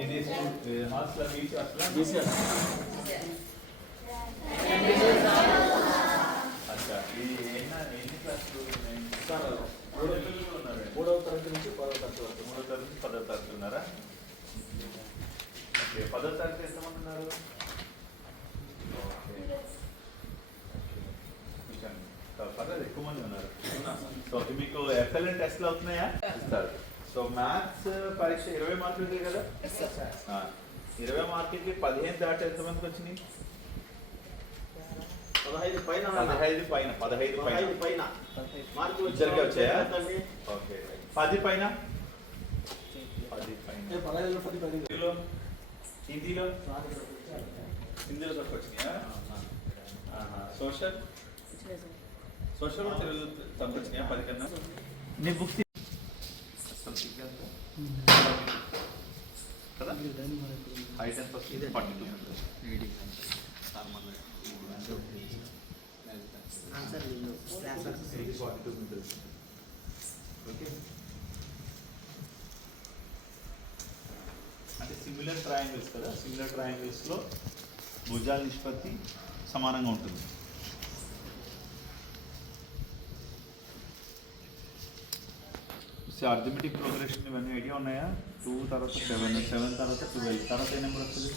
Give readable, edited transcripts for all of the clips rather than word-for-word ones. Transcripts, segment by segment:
ఇది hostel beach అట్లా అచ్చా ఇది ఎన్ని క్లాసులు మూడవ తరగతి నుంచి 10వ తరగతి వరకు. 3వ తరగతి నుంచి 10వ తరగతి ఉన్నారా? ఓకే 10వ తరగతి ఎంతమంది ఉన్నారు? ఓకే పర్లేదు ఎక్కువ మంది ఉన్నారు. సో మీకు ఎఫ్ఎల్ఎన్ టెస్ట్లు అవుతున్నాయా? ఇస్తారు. సో మ్యాథ్స్ పరీక్ష 20 మార్కులు ఉంది కదా? 20 మార్కులకి 15 దాటి ఎంతమందికి వచ్చినాయి? 15 పైన. 15 పైన మార్కులు ఇద్దరికి వచ్చాయా? ఓకే 10 పైన. 10 పైన హిందీలో తక్కువ వచ్చినాయా? సోషల్ తెలుగు తక్కువ వచ్చినాయా? 10 కన్నా. నీ బుక్ కదా హైట్ ఎంత వస్తుంది? 42 మీటర్స్. ఓకే అంటే సిమిలర్ ట్రయాంగిల్స్ కదా, సిమిలర్ ట్రయాంగిల్స్లో భుజాల నిష్పత్తి సమానంగా ఉంటుంది. అర్థమెటిక్ ప్రోగ్రెషన్ ఇవన్నీ ఐడియా ఉన్నాయా? 2 తర్వాత 7, 7 తర్వాత 12, తర్వాత ఏ నెంబర్ వస్తుంది?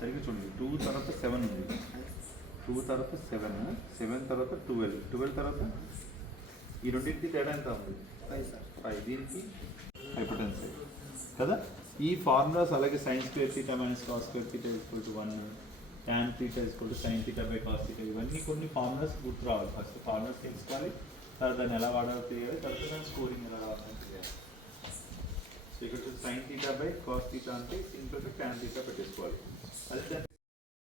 సరిగ్గా చూడండి. 2 తర్వాత 7 ఉంది, 2 తర్వాత 7, 7 తర్వాత 12, 12 తర్వాత ఈ రెండింటికి తేడా ఎంత ఉంది? 5. దీనికి హైపోటెన్సివ్ కదా. ఈ ఫార్ములాస్ అలాగే sine square theta minus cos square theta equal to 1, tan theta equal to sine theta by cos theta, ఇవన్నీ కొన్ని ఫార్ములాస్ గుర్తు రావాలి. ఫస్ట్ ఫార్ములాస్ తెలుసుకోవాలి, తర్వాత దాన్ని ఎలా వాడాలో తెలియాలి, తర్వాత దాని స్కోరింగ్ ఎలా వాడాలో తెలియాలి. సో ఇక్కడ sine theta by cos theta అంటే ఇంట్లో tan థీటా పెట్టేసుకోవాలి. అదే